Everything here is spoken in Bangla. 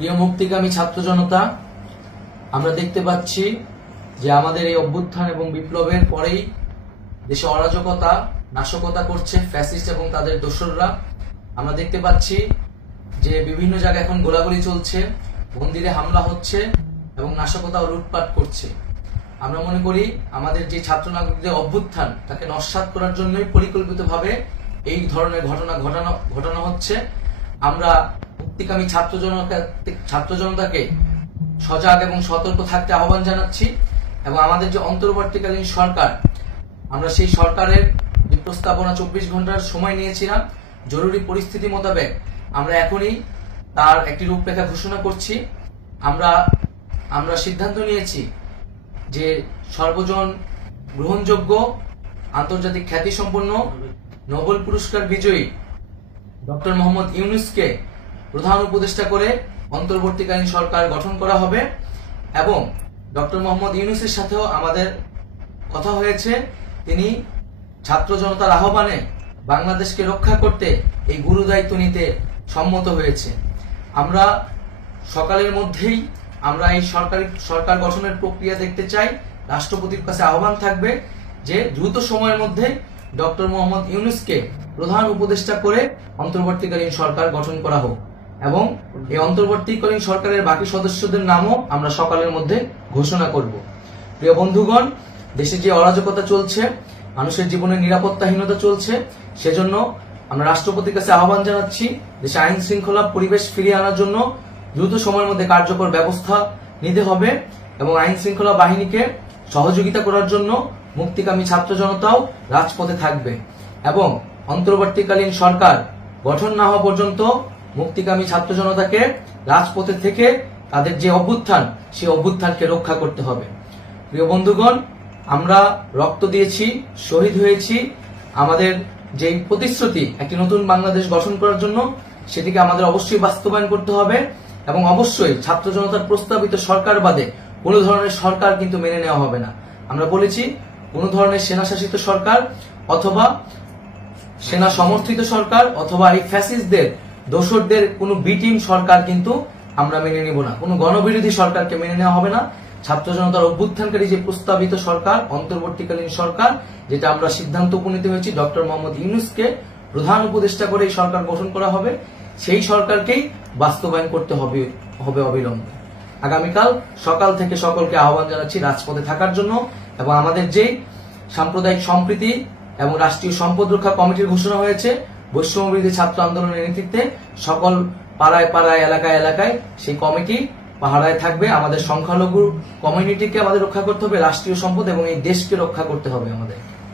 প্রিয় মুক্তিকামী ছাত্র জনতা, আমরা দেখতে পাচ্ছি যে আমাদের এই অভ্যুত্থান এবং বিপ্লবের পরেই দেশে অরাজকতা নাশকতা করছে ফ্যাসিস্ট এবং তাদের দোসররা। আমরা দেখতে পাচ্ছি যে বিভিন্ন জায়গায় এখন গোলাগুলি চলছে, মন্দিরে হামলা হচ্ছে এবং নাশকতা ও লুটপাট করছে। আমরা মনে করি আমাদের যে ছাত্র নাগরিকদের অভ্যুত্থান তাকে নস্যাৎ করার জন্যই পরিকল্পিতভাবে এই ধরনের ঘটনা ঘটানো হচ্ছে। আমরা মুক্তিকামী ছাত্র জনতাকে সজাগ এবং সতর্ক থাকতে আহ্বান জানাচ্ছি এবং আমাদের যে অন্তর্বর্তীকালীন সরকার, আমরা সেই সরকারের যে প্রস্তাবনা 24 ঘন্টার সময় নিয়েছিলাম, জরুরি পরিস্থিতি মোতাবেক আমরা এখনই তার একটি রূপরেখা ঘোষণা করছি। আমরা সিদ্ধান্ত নিয়েছি যে সর্বজন গ্রহণযোগ্য আন্তর্জাতিক খ্যাতিসম্পন্ন নোবেল পুরস্কার বিজয়ী ডক্টর মোহাম্মদ ইউনূসকে প্রধান উপদেষ্টা করে অন্তর্বর্তীকালীন সরকার গঠন করা হবে এবং ডক্টর মোহাম্মদ ইউনূসের সাথেও আমাদের কথা হয়েছে। তিনি ছাত্র জনতার আহ্বানে বাংলাদেশকে রক্ষা করতে এই গুরু দায়িত্ব নিতে সম্মত হয়েছে। আমরা সকালের মধ্যেই আমরা এই সরকার গঠনের প্রক্রিয়া দেখতে চাই। রাষ্ট্রপতির কাছে আহ্বান থাকবে যে দ্রুত সময়ের মধ্যে ডক্টর মোহাম্মদ ইউনূসকে প্রধান উপদেষ্টা করে অন্তর্বর্তীকালীন সরকার গঠন করা হোক এবং এই অন্তর্বর্তীকালীন সরকারের বাকি সদস্যদের নামও আমরা সকালের মধ্যে ঘোষণা করব। প্রিয় বন্ধুগণ, দেশে যে অরাজকতা চলছে, মানুষের জীবনের নিরাপত্তাহীনতা চলছে, সেজন্য আমরা রাষ্ট্রপতির কাছে আহ্বান জানাচ্ছি দেশে আইন শৃঙ্খলা পরিবেশ ফিরিয়ে আনার জন্য দ্রুত সময়ের মধ্যে কার্যকর ব্যবস্থা নিতে হবে এবং আইন শৃঙ্খলা বাহিনীকে সহযোগিতা করার জন্য মুক্তিকামী ছাত্র জনতাও রাজপথে থাকবে এবং অন্তর্বর্তীকালীন সরকার গঠন না হওয়া পর্যন্ত মুক্তিকামী ছাত্র জনতাকে রাজপথে থেকে তাদের যে অভ্যুত্থান, সেই অভ্যুত্থানকে রক্ষা করতে হবে। প্রিয় বন্ধুগণ, আমরা রক্ত দিয়েছি, শহীদ হয়েছি। আমাদের যে প্রতিশ্রুতি একটি নতুন বাংলাদেশ গঠন করার জন্য, সেটিকে আমাদের অবশ্যই বাস্তবায়ন করতে হবে এবং অবশ্যই ছাত্র জনতার প্রস্তাবিত সরকার বাদে কোনো ধরনের সরকার কিন্তু মেনে নেওয়া হবে না। আমরা বলেছি কোনো ধরনের সেনা শাসিত সরকার অথবা সেনা সমর্থিত সরকার অথবা এই ফ্যাসিস্টদের দোসরদের কোনো বি টিম সরকার কিন্তু আমরা মেনে নিব না। কোনো গণবিরোধী সরকারকে মেনে নেওয়া হবে না। ছাত্র জনতার অভ্যুত্থানকারী যে প্রস্তাবিত সরকার, অন্তর্বর্তীকালীন সরকার, যেটা আমরা সিদ্ধান্ত উপনীত হয়েছি ডক্টর মোহাম্মদ ইউনূসকে প্রধান উপদেষ্টা করে এই সরকার গঠন করা হবে, সেই সরকারকেই বাস্তবায়ন করতে হবে অবিলম্বে। আগামীকাল সকাল থেকে সকলকে আহ্বান জানাচ্ছি রাজপথে থাকার জন্য এবং আমাদের যে সাম্প্রদায়িক সম্প্রীতি এবং রাষ্ট্রীয় সম্পদ রক্ষা কমিটির ঘোষণা হয়েছে বৈষম্যবিরোধী ছাত্র আন্দোলনের নেতৃত্বে, সকল পাড়ায় পাড়ায় এলাকায় এলাকায় সেই কমিটি পাহারায় থাকবে। আমাদের সংখ্যালঘু কমিউনিটিকে আমাদের রক্ষা করতে হবে, রাষ্ট্রীয় সম্পদ এবং এই দেশকে রক্ষা করতে হবে আমাদের।